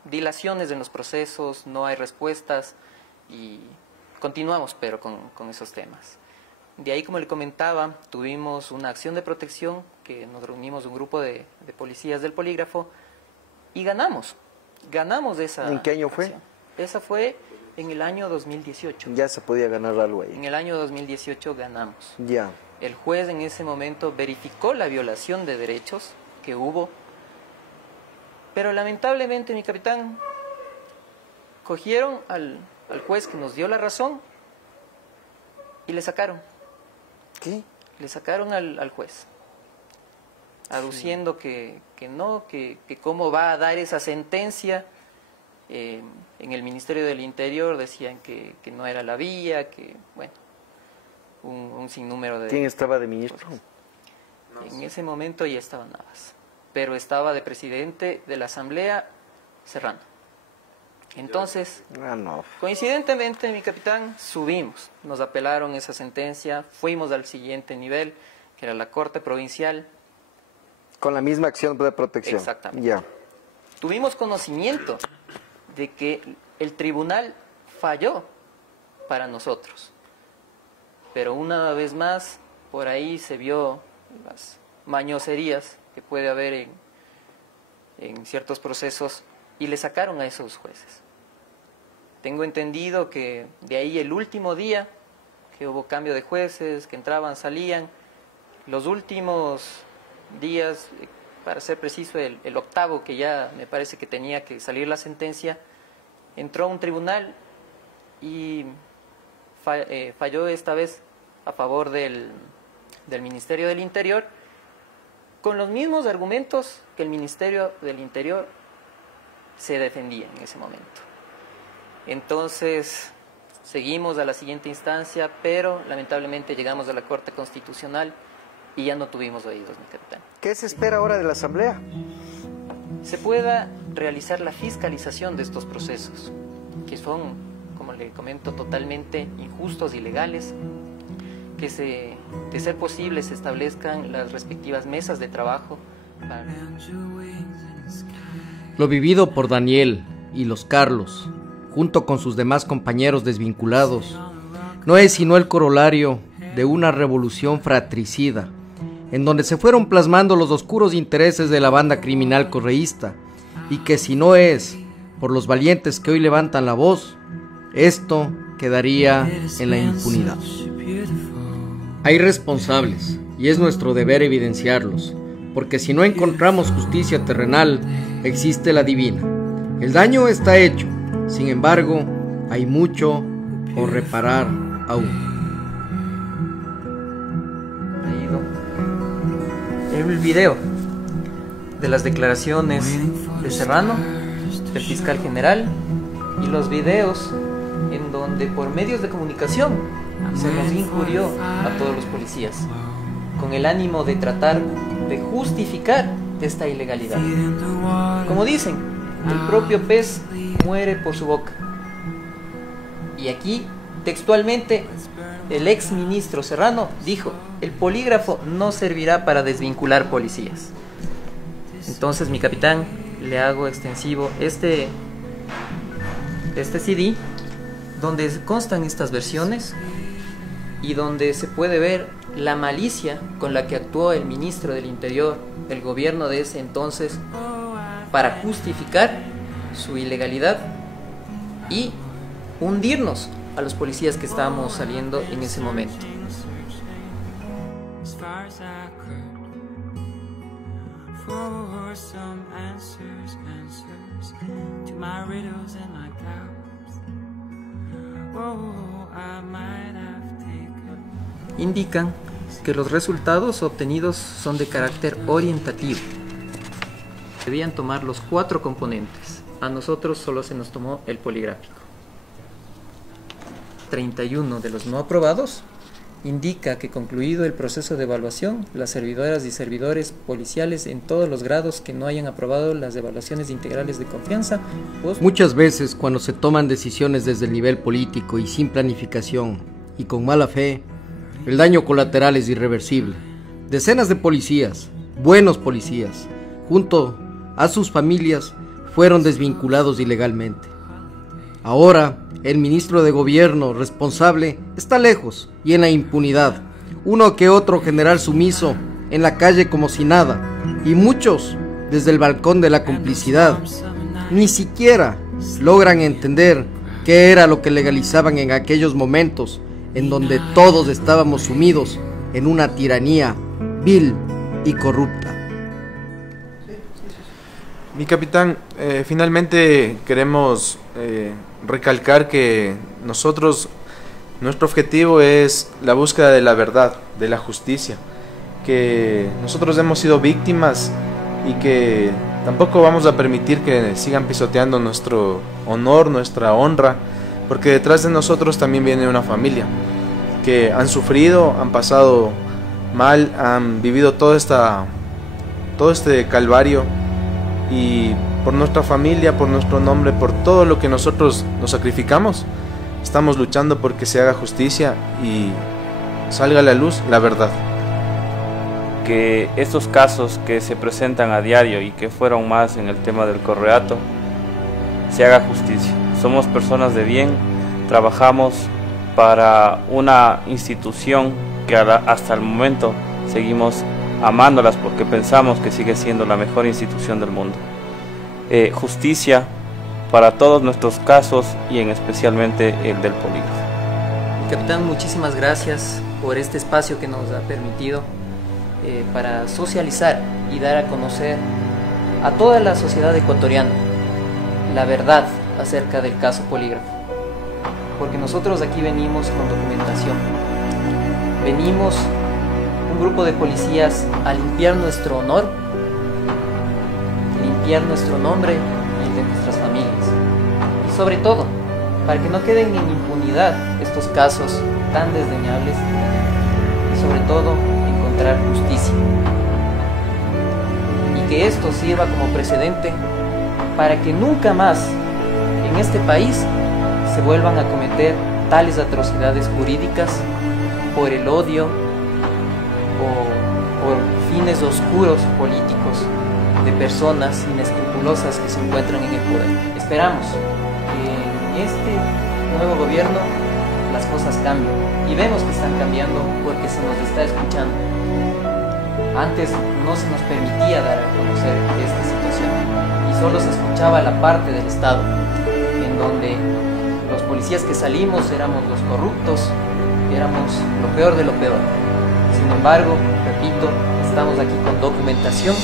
dilaciones en los procesos, no hay respuestas y continuamos pero con esos temas. De ahí, como le comentaba, tuvimos una acción de protección, que nos reunimos un grupo de policías del Polígrafo y ganamos esa. ¿En qué año fue? Acción. Esa fue en el año 2018. Ya se podía ganar algo ahí. En el año 2018 ganamos. Ya. El juez en ese momento verificó la violación de derechos que hubo, pero lamentablemente, mi capitán, cogieron al juez que nos dio la razón y le sacaron. ¿Qué? Le sacaron al juez, aduciendo que cómo va a dar esa sentencia. En el Ministerio del Interior decían que no era la vía, que, bueno, un sinnúmero de... ¿Quién estaba de ministro? En ese momento ya estaba Navas, pero estaba de presidente de la Asamblea Serrano. Entonces, coincidentemente, mi capitán, subimos, nos apelaron esa sentencia, fuimos al siguiente nivel, que era la Corte Provincial. Con la misma acción de protección. Exactamente. Ya. Tuvimos conocimiento de que el tribunal falló para nosotros, pero una vez más, por ahí se vio las mañoserías que puede haber en ciertos procesos y le sacaron a esos jueces. Tengo entendido que de ahí el último día, que hubo cambio de jueces, que entraban, salían, los últimos días, para ser preciso, el octavo, que ya me parece que tenía que salir la sentencia, entró a un tribunal y falló esta vez a favor del Ministerio del Interior, con los mismos argumentos que el Ministerio del Interior se defendía en ese momento. Entonces, seguimos a la siguiente instancia, pero lamentablemente llegamos a la Corte Constitucional y ya no tuvimos oídos, mi capitán. ¿Qué se espera ahora de la Asamblea? Se pueda realizar la fiscalización de estos procesos, que son, como le comento, totalmente injustos y ilegales, que de ser posible se establezcan las respectivas mesas de trabajo Lo vivido por Daniel y los Carlos, junto con sus demás compañeros desvinculados, no es sino el corolario de una revolución fratricida, en donde se fueron plasmando los oscuros intereses de la banda criminal correísta, y que si no es por los valientes que hoy levantan la voz, esto quedaría en la impunidad. Hay responsables, y es nuestro deber evidenciarlos, porque si no encontramos justicia terrenal, existe la divina. El daño está hecho, sin embargo, hay mucho por reparar aún. El video de las declaraciones de Serrano, del fiscal general, y los videos en donde por medios de comunicación se nos injurió a todos los policías, con el ánimo de tratar de justificar esta ilegalidad. Como dicen, el propio pez muere por su boca. Y aquí, textualmente, el ex ministro Serrano dijo: el polígrafo no servirá para desvincular policías. Entonces, mi capitán, le hago extensivo este CD, donde constan estas versiones y donde se puede ver la malicia con la que actuó el ministro del Interior del gobierno de ese entonces para justificar su ilegalidad y hundirnos a los policías que estábamos saliendo en ese momento. Indican que los resultados obtenidos son de carácter orientativo. Debían tomar los 4 componentes. A nosotros solo se nos tomó el poligráfico. 31 de los no aprobados indica que, concluido el proceso de evaluación, las servidoras y servidores policiales en todos los grados que no hayan aprobado las evaluaciones integrales de confianza. Muchas veces, cuando se toman decisiones desde el nivel político y sin planificación y con mala fe, el daño colateral es irreversible. Decenas de policías, buenos policías, junto a sus familias, fueron desvinculados ilegalmente. Ahora, el ministro de gobierno responsable está lejos y en la impunidad. Uno que otro general sumiso en la calle como si nada, y muchos desde el balcón de la complicidad. Ni siquiera logran entender qué era lo que legalizaban en aquellos momentos en donde todos estábamos sumidos en una tiranía vil y corrupta. Mi capitán, finalmente queremos recalcar que nuestro objetivo es la búsqueda de la verdad, de la justicia, que nosotros hemos sido víctimas y que tampoco vamos a permitir que sigan pisoteando nuestro honor, nuestra honra, porque detrás de nosotros también viene una familia que han sufrido, han pasado mal, han vivido todo este calvario, y por nuestra familia, por nuestro nombre, por todo lo que nosotros nos sacrificamos, estamos luchando por que se haga justicia y salga a la luz la verdad. Que estos casos que se presentan a diario y que fueron más en el tema del correato, se haga justicia. Somos personas de bien, trabajamos para una institución que hasta el momento seguimos amándolas porque pensamos que sigue siendo la mejor institución del mundo. Justicia para todos nuestros casos y en especialmente el del polígrafo. Capitán, muchísimas gracias por este espacio que nos ha permitido para socializar y dar a conocer a toda la sociedad ecuatoriana la verdad acerca del caso polígrafo, porque nosotros aquí venimos con documentación, venimos un grupo de policías a limpiar nuestro honor, limpiar nuestro nombre y el de nuestras familias, y sobre todo para que no queden en impunidad estos casos tan desdeñables, y sobre todo encontrar justicia, y que esto sirva como precedente para que nunca más en este país se vuelvan a cometer tales atrocidades jurídicas por el odio o por fines rincones oscuros políticos de personas inescrupulosas que se encuentran en el poder. Esperamos que en este nuevo gobierno las cosas cambien, y vemos que están cambiando porque se nos está escuchando. Antes no se nos permitía dar a conocer esta situación y solo se escuchaba la parte del Estado, en donde los policías que salimos éramos los corruptos, éramos lo peor de lo peor. Sin embargo, repito, estamos aquí con documentación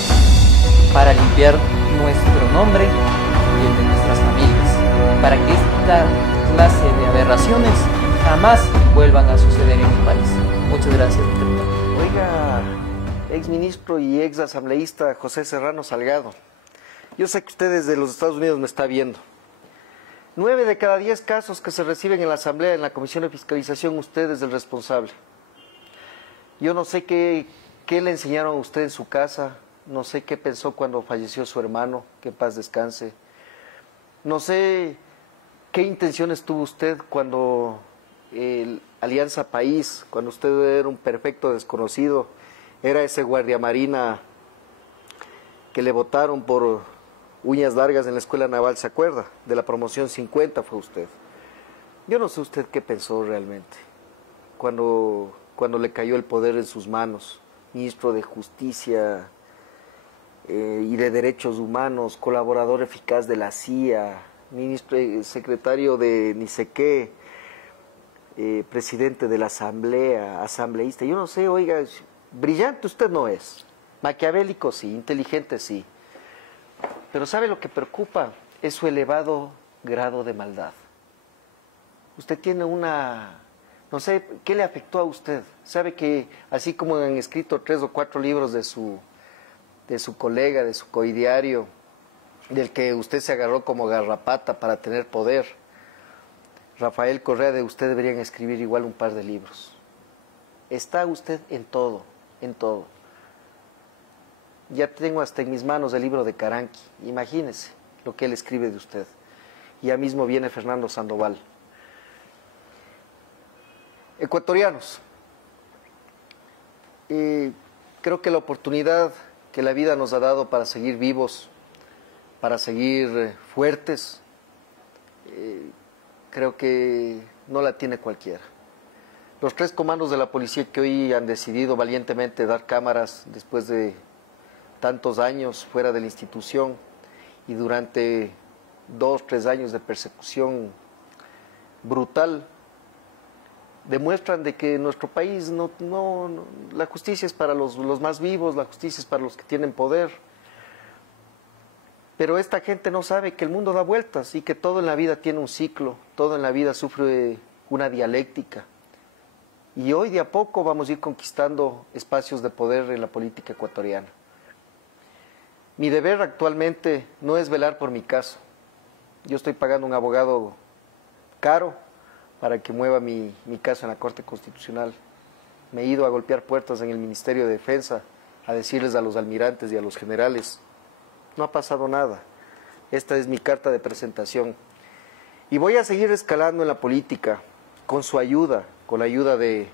para limpiar nuestro nombre y el de nuestras familias, para que esta clase de aberraciones jamás vuelvan a suceder en el país. Muchas gracias, diputado. Oiga, exministro y ex asambleísta José Serrano Salgado, yo sé que usted desde los Estados Unidos me está viendo. 9 de cada 10 casos que se reciben en la Asamblea, en la Comisión de Fiscalización, usted es el responsable. Yo no sé qué le enseñaron a usted en su casa, no sé qué pensó cuando falleció su hermano, que en paz descanse. No sé qué intenciones tuvo usted cuando Alianza País, cuando usted era un perfecto desconocido, era ese guardia marina que le votaron por uñas largas en la Escuela Naval, ¿se acuerda? De la promoción 50 fue usted. Yo no sé usted qué pensó realmente cuando le cayó el poder en sus manos, ministro de Justicia y de Derechos Humanos, colaborador eficaz de la CIA, ministro, secretario de ni sé qué, presidente de la Asamblea, asambleísta. Yo no sé, oiga, brillante usted no es, maquiavélico sí, inteligente sí, pero ¿sabe lo que preocupa? Es su elevado grado de maldad. Usted tiene no sé, ¿qué le afectó a usted? Sabe que así como han escrito 3 o 4 libros de su colega, de su coidiario, del que usted se agarró como garrapata para tener poder, Rafael Correa, de usted deberían escribir igual un par de libros. Está usted en todo, en todo. Ya tengo hasta en mis manos el libro de Caranqui, imagínese lo que él escribe de usted. Ya mismo viene Fernando Sandoval. Ecuatorianos, creo que la oportunidad que la vida nos ha dado para seguir vivos, para seguir fuertes, creo que no la tiene cualquiera. Los 3 comandos de la policía que hoy han decidido valientemente dar cámaras después de tantos años fuera de la institución y durante 2, 3 años de persecución brutal, demuestran de que en nuestro país la justicia es para los más vivos, la justicia es para los que tienen poder. Pero esta gente no sabe que el mundo da vueltas y que todo en la vida tiene un ciclo, todo en la vida sufre una dialéctica. Y hoy de a poco vamos a ir conquistando espacios de poder en la política ecuatoriana. Mi deber actualmente no es velar por mi caso. Yo estoy pagando un abogado caro para que mueva mi caso en la Corte Constitucional. Me he ido a golpear puertas en el Ministerio de Defensa, a decirles a los almirantes y a los generales, no ha pasado nada, esta es mi carta de presentación. Y voy a seguir escalando en la política, con su ayuda, con la ayuda de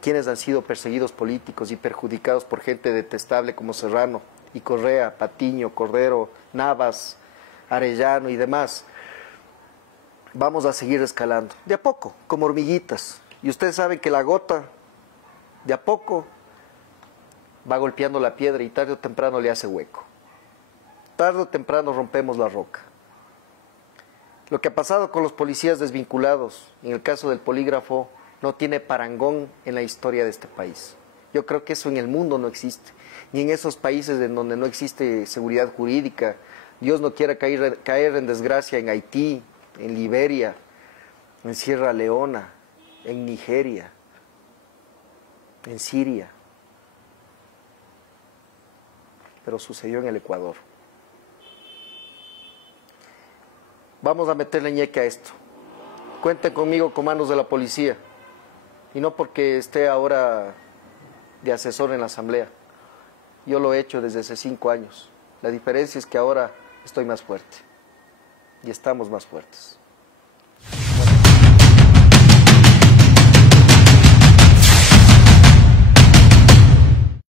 quienes han sido perseguidos políticos y perjudicados por gente detestable como Serrano y Correa, Patiño, Cordero, Navas, Arellano y demás. Vamos a seguir escalando, de a poco, como hormiguitas. Y usted sabe que la gota, de a poco, va golpeando la piedra y tarde o temprano le hace hueco. Tarde o temprano rompemos la roca. Lo que ha pasado con los policías desvinculados, en el caso del polígrafo, no tiene parangón en la historia de este país. Yo creo que eso en el mundo no existe, ni en esos países en donde no existe seguridad jurídica. Dios no quiera caer en desgracia en Haití, en Liberia, en Sierra Leona, en Nigeria, en Siria. Pero sucedió en el Ecuador. Vamos a meterle ñeque a esto. Cuenten conmigo, comandos de la policía. Y no porque esté ahora de asesor en la Asamblea. Yo lo he hecho desde hace 5 años. La diferencia es que ahora estoy más fuerte. Y estamos más fuertes.